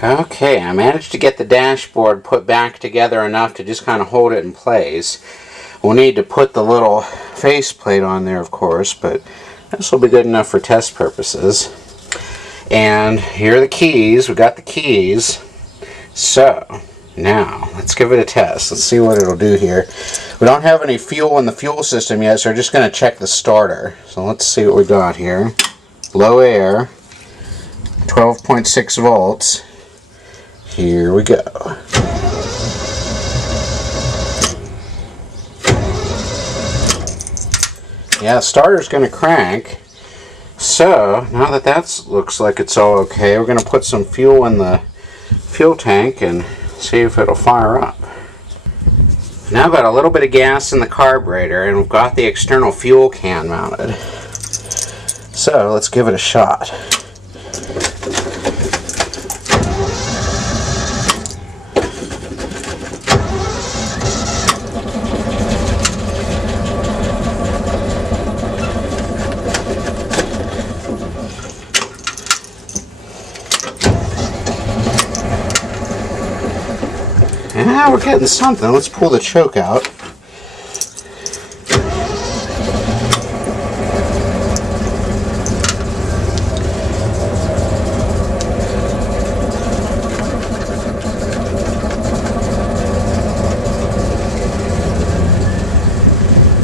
Okay, I managed to get the dashboard put back together enough to just kind of hold it in place. We'll need to put the little faceplate on there, of course, but this will be good enough for test purposes. And here are the keys. We got the keys. So, now, let's give it a test. Let's see what it'll do here. We don't have any fuel in the fuel system yet, so we're just going to check the starter. So let's see what we got here. Low air, 12.6 volts. Here we go. Yeah, the starter's going to crank. So, now that looks like it's all okay, we're going to put some fuel in the fuel tank and see if it'll fire up. Now I've got a little bit of gas in the carburetor and we've got the external fuel can mounted. So, let's give it a shot. Yeah, we're getting something. Let's pull the choke out.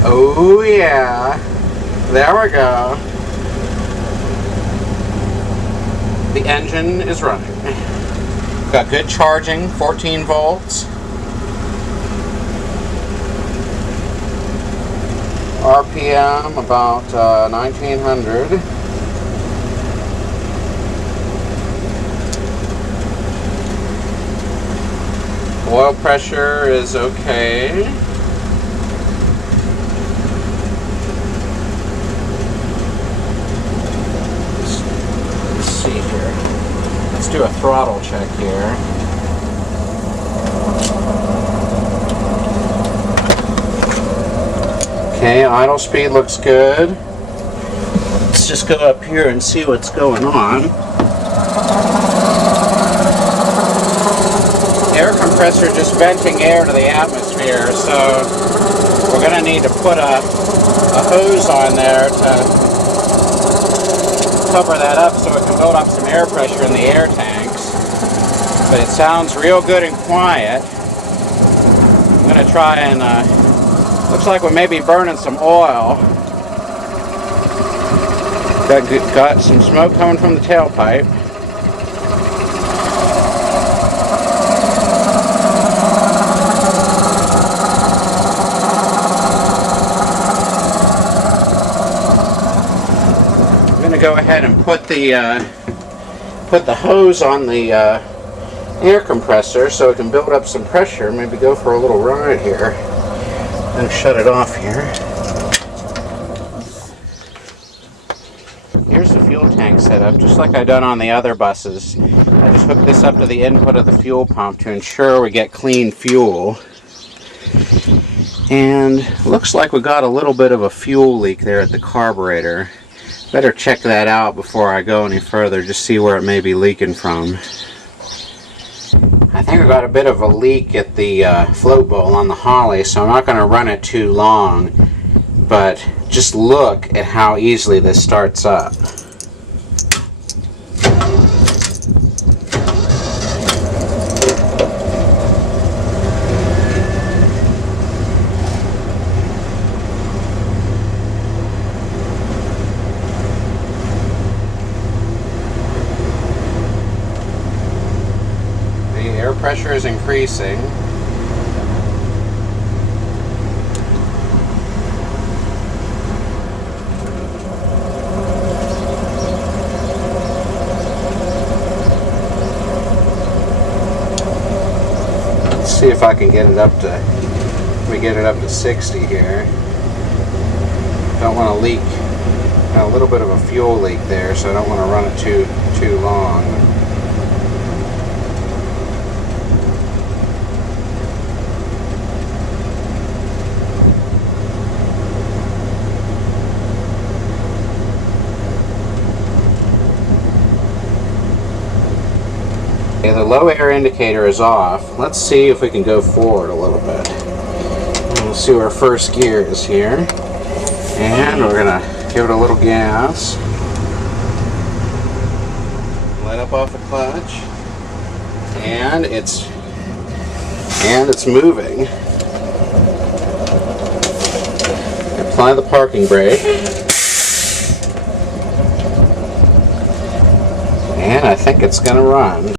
Oh yeah, there we go. The engine is running. Got good charging, 14 volts. RPM about 1900. Oil pressure is okay. Let's see here. Let's do a throttle check here. Okay, idle speed looks good. Let's just go up here and see what's going on. Air compressor just venting air to the atmosphere, so we're going to need to put a hose on there to cover that up so it can build up some air pressure in the air tanks. But it sounds real good and quiet. I'm going to try and looks like we may be burning some oil. Got some smoke coming from the tailpipe. I'm going to go ahead and put the hose on the air compressor so it can build up some pressure. Maybe go for a little ride here. And shut it off here. Here's the fuel tank setup, just like I've done on the other buses. I just hooked this up to the input of the fuel pump to ensure we get clean fuel. And looks like we got a little bit of a fuel leak there at the carburetor. Better check that out before I go any further, just see where it may be leaking from. I think I got a bit of a leak at the float bowl on the Holley, so I'm not going to run it too long, but just look at how easily this starts up. Air pressure is increasing. Let's see if I can get it up to, let me get it up to 60 here. Don't want to leak. Got a little bit of a fuel leak there, so I don't want to run it too long. Okay, the low air indicator is off. Let's see if we can go forward a little bit. We'll see where first gear is here. And we're going to give it a little gas. Let up off the clutch. And it's moving. Apply the parking brake. And I think it's going to run.